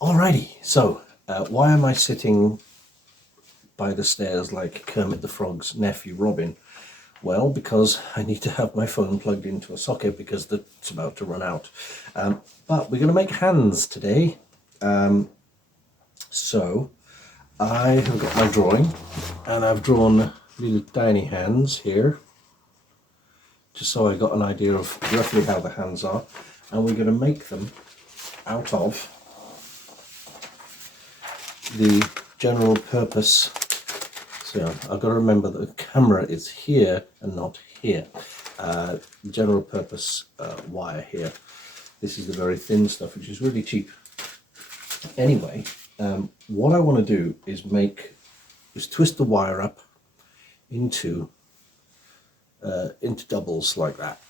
Alrighty, so why am I sitting by the stairs like Kermit the Frog's nephew Robin? Well, because I need to have my phone plugged into a socket because it's about to run out. But we're going to make hands today. So I have got my drawing and I've drawn little tiny hands here, just so I got an idea of roughly how the hands are. And we're going to make them out of the general purpose. So I've got to remember that the camera is here and not here. General purpose wire here. This is the very thin stuff, which is really cheap. Anyway, what I want to do is twist the wire up into doubles like that.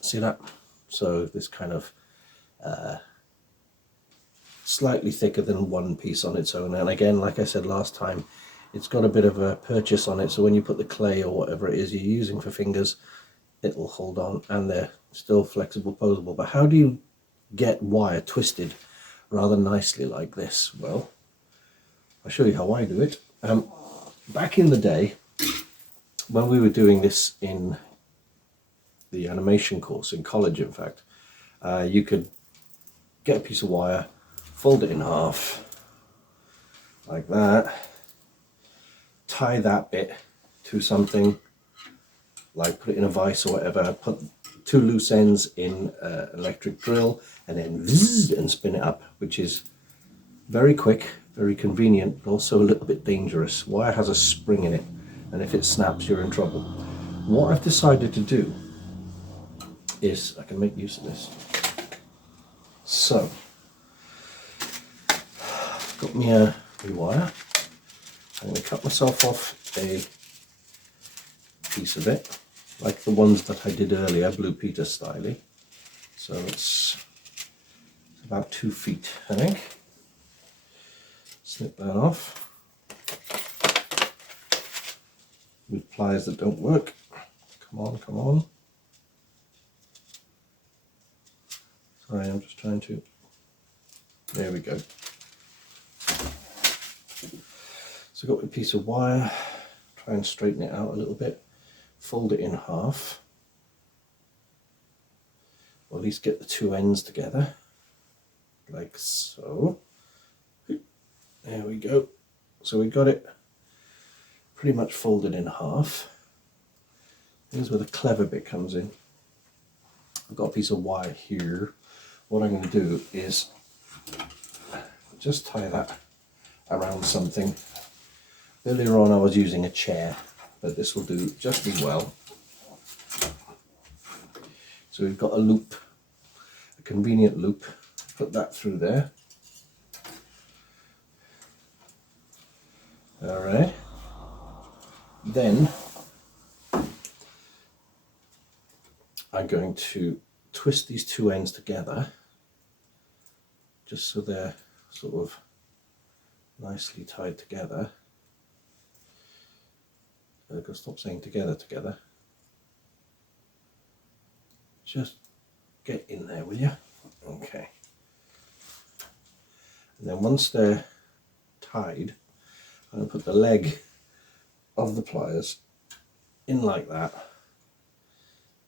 See that? So this kind of slightly thicker than one piece on its own. And again, like I said last time, it's got a bit of a purchase on it, so when you put the clay or whatever it is you're using for fingers, it'll hold on, and they're still flexible, posable. But how do you get wire twisted rather nicely like this? Well, I'll show you how I do it. Back in the day, when we were doing this in the animation course in college, in fact, you could get a piece of wire, fold it in half like that, tie that bit to something, like put it in a vise or whatever, put two loose ends in an electric drill, and then zzz, and spin it up, which is very quick, very convenient, but also a little bit dangerous. Wire has a spring in it, and if it snaps, you're in trouble. What I've decided to do is, I can make use of this. So, got me a wire. I'm going to cut myself off a piece of it, like the ones that I did earlier, Blue Peter style. So it's about 2 feet, I think. Snip that off with pliers that don't work. Come on, come on. Sorry, I'm just trying to. There we go. So I've got a piece of wire, try and straighten it out a little bit, fold it in half, or at least get the two ends together, like so. There we go. So we got it pretty much folded in half. Here's where the clever bit comes in. I've got a piece of wire here. What I'm going to do is just tie that around something. Earlier on I was using a chair, but this will do just as well. So we've got a loop, a convenient loop. Put that through there. Alright. Then I'm going to twist these two ends together, just so they're sort of nicely tied together. I've got to stop saying together. Just get in there, will you? Okay. And then once they're tied, I'm going to put the leg of the pliers in like that.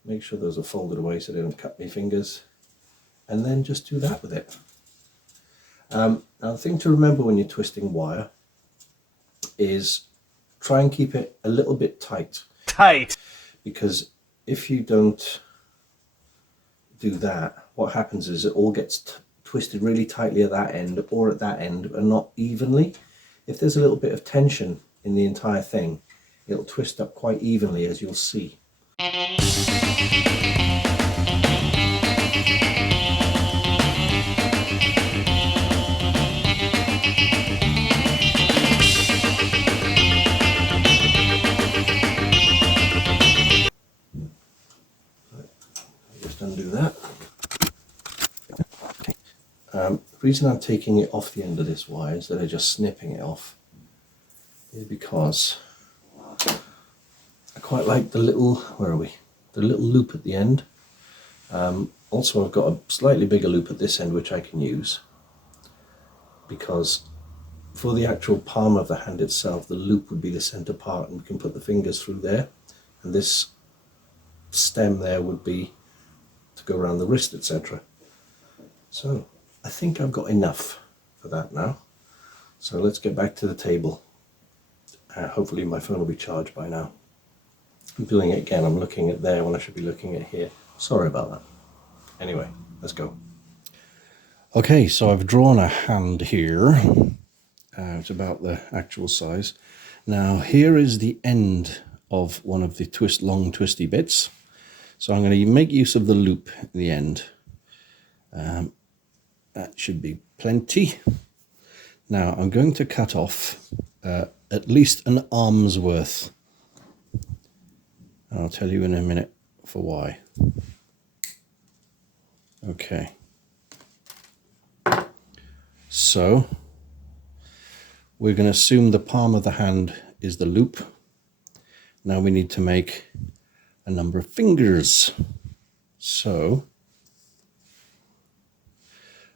Make sure those are folded away so they don't cut my fingers. And then just do that with it. Now the thing to remember when you're twisting wire is try and keep it a little bit tight. Because if you don't do that, what happens is it all gets twisted really tightly at that end or at that end, and not evenly. If there's a little bit of tension in the entire thing, it'll twist up quite evenly, as you'll see. Just undo that. The reason I'm taking it off the end of this wire instead of just snipping it off is because I quite like the little, where are we? The little loop at the end. Also, I've got a slightly bigger loop at this end which I can use, because for the actual palm of the hand itself, the loop would be the center part, and we can put the fingers through there, and this stem there would be to go around the wrist, etc. So I think I've got enough for that now. So let's get back to the table. Hopefully my phone will be charged by now. I'm doing it again. I'm looking at there when I should be looking at here. Sorry about that. Anyway, let's go. Okay, so I've drawn a hand here. It's about the actual size. Now here is the end of one of the long twisty bits. So I'm going to make use of the loop at the end. That should be plenty. Now I'm going to cut off at least an arm's worth. I'll tell you in a minute for why. Okay. So we're going to assume the palm of the hand is the loop. Now we need to make a number of fingers. So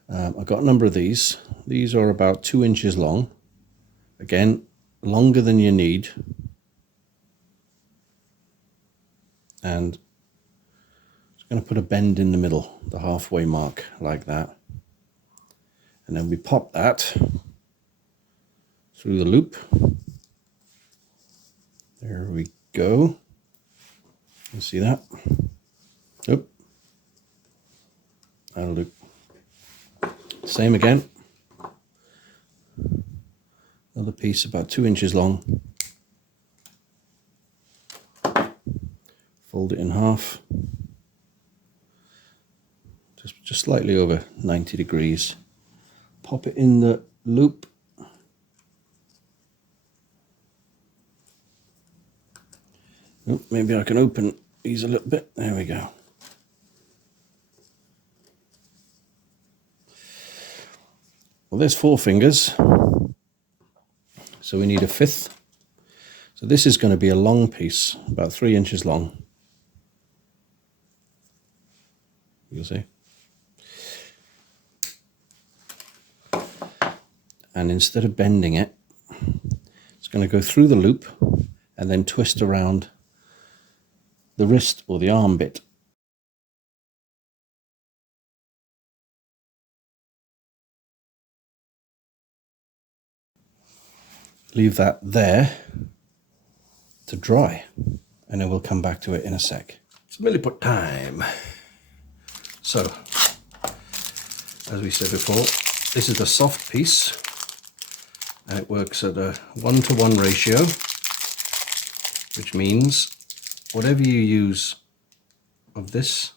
I've got a number of these. These are about 2 inches long. Again, longer than you need. And I'm going to put a bend in the middle, the halfway mark, like that. And then we pop that through the loop. There we go. You see that? Oop. That'll do. Same again. Another piece about 2 inches long. Fold it in half. Just slightly over 90 degrees. Pop it in the loop. Oh, maybe I can open these a little bit. There we go. Well, there's 4 fingers. So we need a 5th. So this is going to be a long piece, about 3 inches long. You'll see. And instead of bending it, it's going to go through the loop and then twist around the wrist or the arm bit. Leave that there to dry, and then we'll come back to it in a sec. It's milliput time. So, as we said before, this is the soft piece, and it works at a 1-to-1 ratio, which means whatever you use of this,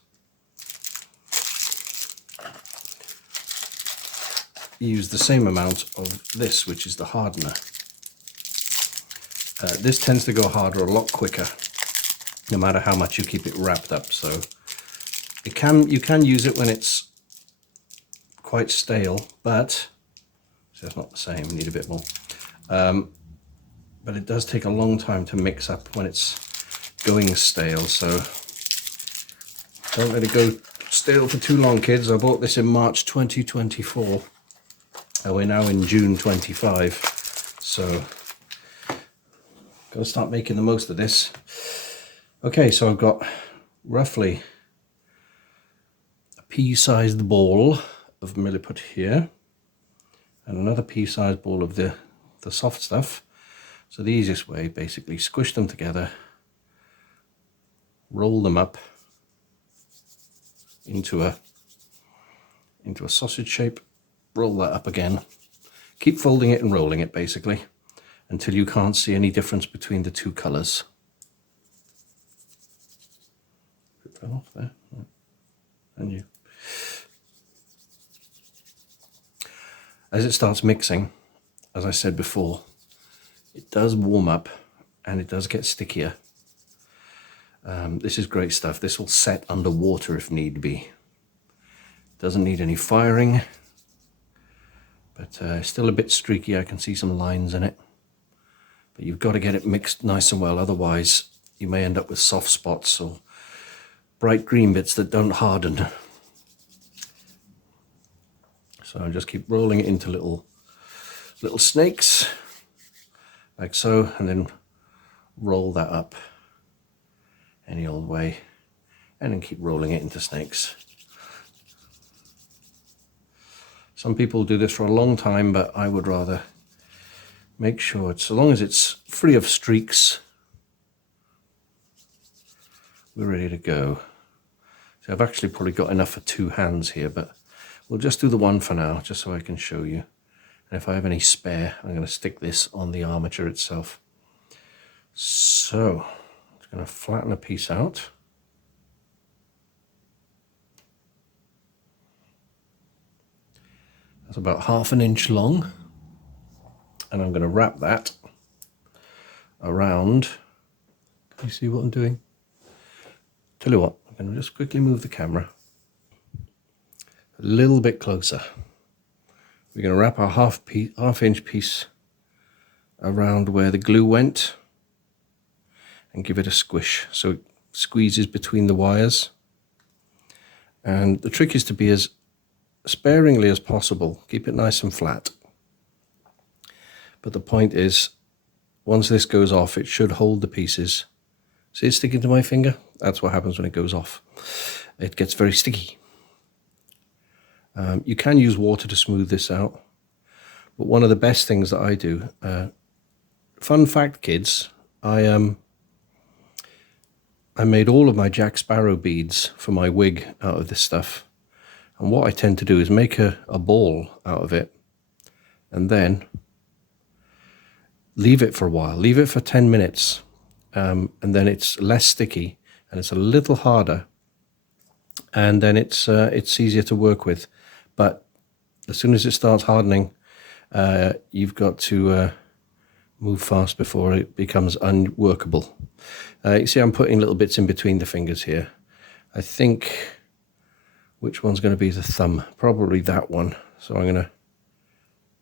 you use the same amount of this, which is the hardener. This tends to go harder a lot quicker, no matter how much you keep it wrapped up. So you can use it when it's quite stale, but so it's not the same. You need a bit more. But it does take a long time to mix up when it's going stale. So don't let it go stale for too long, kids. I bought this in March 2024. And we're now in June 25. So got to start making the most of this. Okay, so I've got roughly a pea-sized ball of milliput here, and another pea-sized ball of the soft stuff. So the easiest way, basically, squish them together, roll them up into a sausage shape, roll that up again, keep folding it and rolling it, basically, until you can't see any difference between the two colours. It fell off there, and you. As it starts mixing, as I said before, it does warm up and it does get stickier. This is great stuff. This will set underwater if need be. Doesn't need any firing, but still a bit streaky. I can see some lines in it. But you've got to get it mixed nice and well, otherwise you may end up with soft spots or bright green bits that don't harden. So I just keep rolling it into little snakes, like so, and then roll that up any old way, and then keep rolling it into snakes. Some people do this for a long time, but I would rather make sure it's, so long as it's free of streaks, we're ready to go. So I've actually probably got enough for 2 hands here, but we'll just do the one for now, just so I can show you. And if I have any spare, I'm going to stick this on the armature itself. So I'm just going to flatten a piece out. That's about 1/2 inch long. And I'm going to wrap that around. Can you see what I'm doing? Tell you what, I'm going to just quickly move the camera a little bit closer. We're going to wrap our 1/2 inch piece around where the glue went and give it a squish so it squeezes between the wires. And the trick is to be as sparingly as possible. Keep it nice and flat. But the point is, once this goes off, it should hold the pieces. See it sticking to my finger? That's what happens when it goes off. It gets very sticky. You can use water to smooth this out. But one of the best things that I do, fun fact kids, I made all of my Jack Sparrow beads for my wig out of this stuff. And what I tend to do is make a ball out of it and then leave it for a while, leave it for 10 minutes. And then it's less sticky and it's a little harder. And then it's easier to work with. But as soon as it starts hardening, you've got to move fast before it becomes unworkable. You see I'm putting little bits in between the fingers here. I think, which one's going to be the thumb? Probably that one. So I'm going to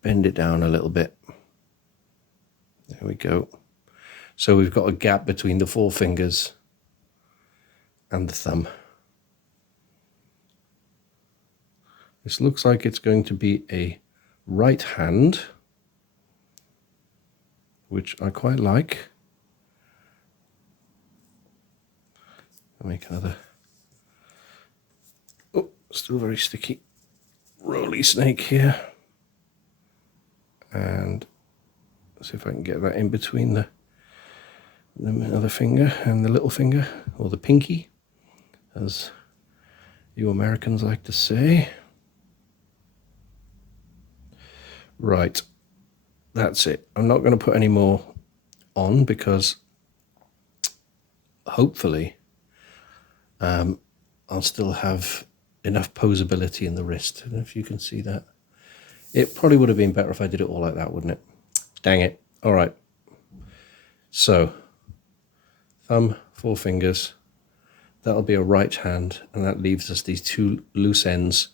bend it down a little bit. There we go. So we've got a gap between the 4 fingers and the thumb. This looks like it's going to be a right hand, which I quite like. I'll make another, oh, still very sticky, roly snake here. And see if I can get that in between the other finger and the little finger, or the pinky, as you Americans like to say. Right, that's it. I'm not going to put any more on because hopefully I'll still have enough posability in the wrist. I don't know if you can see that. It probably would have been better if I did it all like that, wouldn't it? Dang it. All right. So, thumb, 4 fingers. That'll be a right hand, and that leaves us these 2 loose ends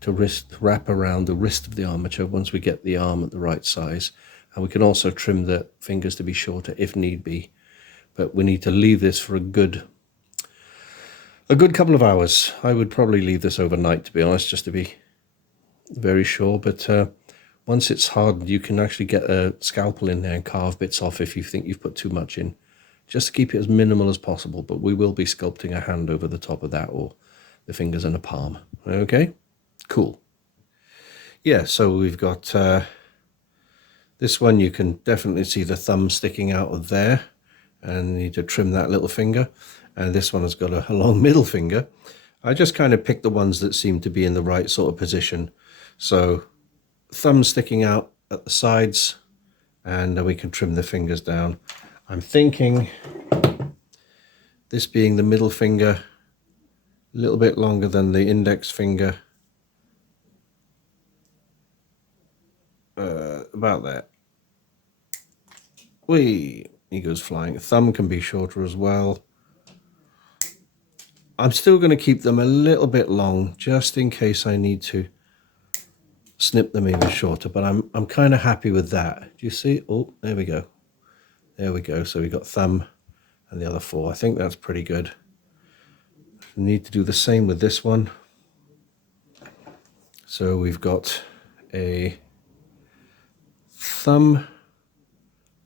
to wrap around the wrist of the armature once we get the arm at the right size. And we can also trim the fingers to be shorter if need be. But we need to leave this for a good couple of hours. I would probably leave this overnight, to be honest, just to be very sure. But once it's hardened, you can actually get a scalpel in there and carve bits off if you think you've put too much in, just to keep it as minimal as possible. But we will be sculpting a hand over the top of that, or the fingers and a palm. Okay, cool. Yeah, so we've got this one. You can definitely see the thumb sticking out of there, and you need to trim that little finger. And this one has got a long middle finger. I just kind of picked the ones that seem to be in the right sort of position. So thumb sticking out at the sides, and then we can trim the fingers down. I'm thinking this being the middle finger, a little bit longer than the index finger. About that. Whee! He goes flying. Thumb can be shorter as well. I'm still going to keep them a little bit long, just in case I need to snip them even shorter, but I'm kind of happy with that. Do you see? Oh, there we go. There we go. So we got thumb and the other 4. I think that's pretty good. We need to do the same with this one. So we've got a thumb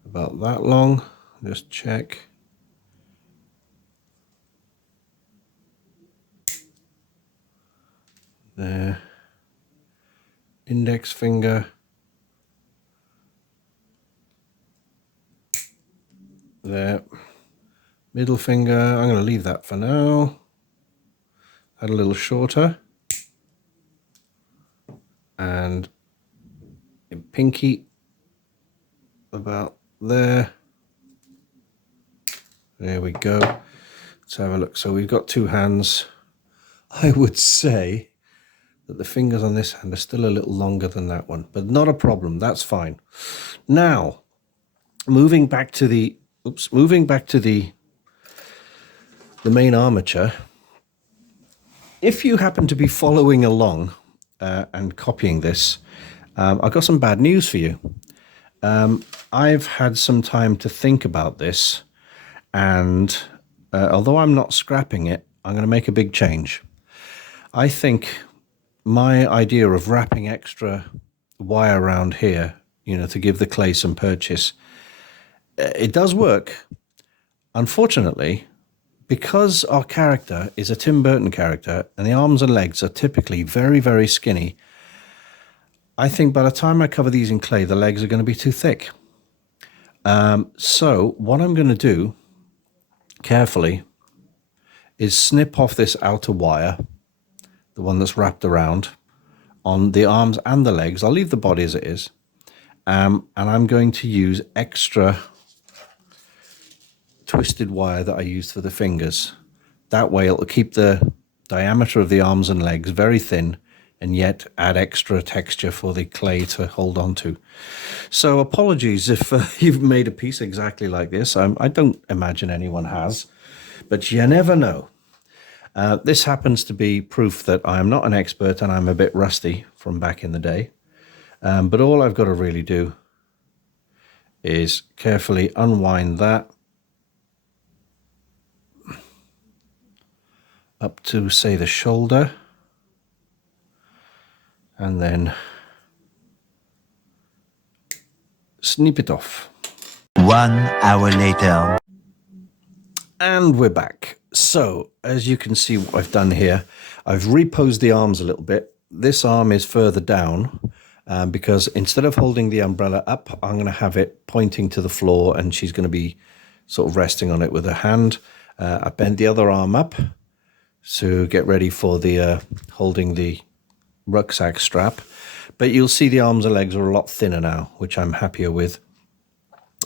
about that long. Just check. There. Index finger. There. Middle finger. I'm going to leave that for now. Add a little shorter. And a pinky about there. There we go. Let's have a look. So we've got 2 hands. I would say that the fingers on this hand are still a little longer than that one, but not a problem. That's fine. Now, moving back to the main armature. If you happen to be following along and copying this, I've got some bad news for you. I've had some time to think about this, and although I'm not scrapping it, I'm going to make a big change. I think my idea of wrapping extra wire around here, you know, to give the clay some purchase, it does work. Unfortunately, because our character is a Tim Burton character and the arms and legs are typically very, very skinny, I think by the time I cover these in clay, the legs are going to be too thick. So what I'm going to do carefully is snip off this outer wire, the one that's wrapped around on the arms and the legs. I'll leave the body as it is. And I'm going to use extra twisted wire that I used for the fingers. That way it'll keep the diameter of the arms and legs very thin and yet add extra texture for the clay to hold on to. So apologies if you've made a piece exactly like this. I don't imagine anyone has, but you never know. This happens to be proof that I'm not an expert and I'm a bit rusty from back in the day. But all I've got to really do is carefully unwind that up to, say, the shoulder, and then snip it off. 1 hour later. And we're back. So, as you can see what I've done here, I've reposed the arms a little bit. This arm is further down because instead of holding the umbrella up, I'm going to have it pointing to the floor and she's going to be sort of resting on it with her hand. I bent the other arm up to get ready for the holding the rucksack strap. But you'll see the arms and legs are a lot thinner now, which I'm happier with.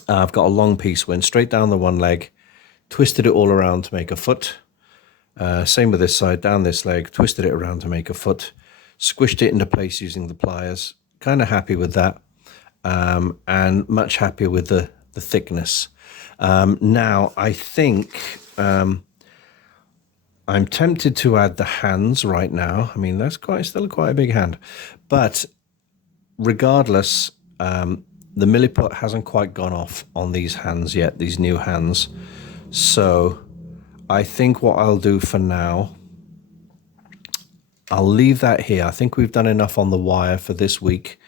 I've got a long piece, went straight down the one leg, twisted it all around to make a foot. Same with this side, down this leg, twisted it around to make a foot, squished it into place using the pliers. Kind of happy with that, and much happier with the thickness. Now, I think I'm tempted to add the hands right now. I mean, that's still quite a big hand. But regardless, the milliput hasn't quite gone off on these hands yet, these new hands. So I think what I'll do for now, I'll leave that here. I think we've done enough on the wire for this week.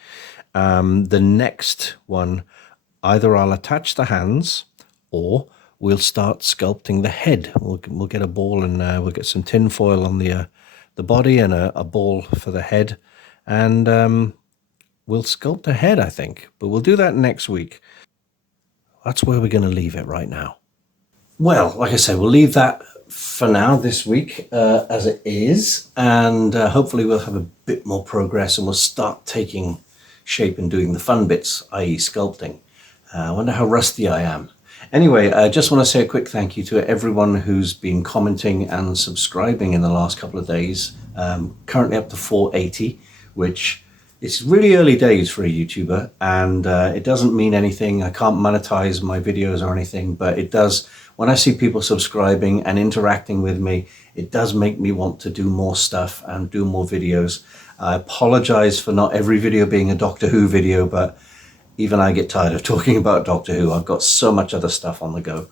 The next one, either I'll attach the hands or we'll start sculpting the head. We'll get a ball and we'll get some tin foil on the body and a ball for the head. And we'll sculpt a head, I think. But we'll do that next week. That's where we're going to leave it right now. Well, like I said, we'll leave that for now this week as it is, and hopefully we'll have a bit more progress and we'll start taking shape and doing the fun bits, i.e. sculpting. I wonder how rusty I am. Anyway, I just want to say a quick thank you to everyone who's been commenting and subscribing in the last couple of days. Currently up to 480, which is really early days for a YouTuber, and it doesn't mean anything. I can't monetize my videos or anything, but it does. When I see people subscribing and interacting with me, it does make me want to do more stuff and do more videos. I apologize for not every video being a Doctor Who video, but even I get tired of talking about Doctor Who. I've got so much other stuff on the go.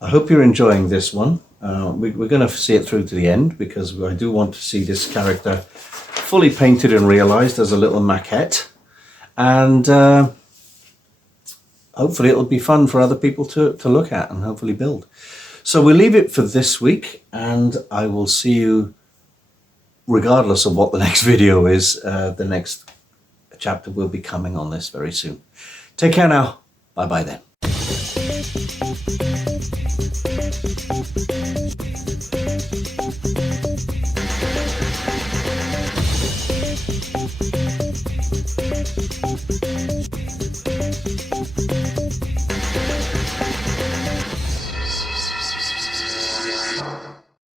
I hope you're enjoying this one. We're going to see it through to the end because I do want to see this character fully painted and realised as a little maquette. And hopefully it'll be fun for other people to look at and hopefully build. So we'll leave it for this week, and I will see you regardless of what the next video is. The next chapter will be coming on this very soon. Take care now. Bye bye then.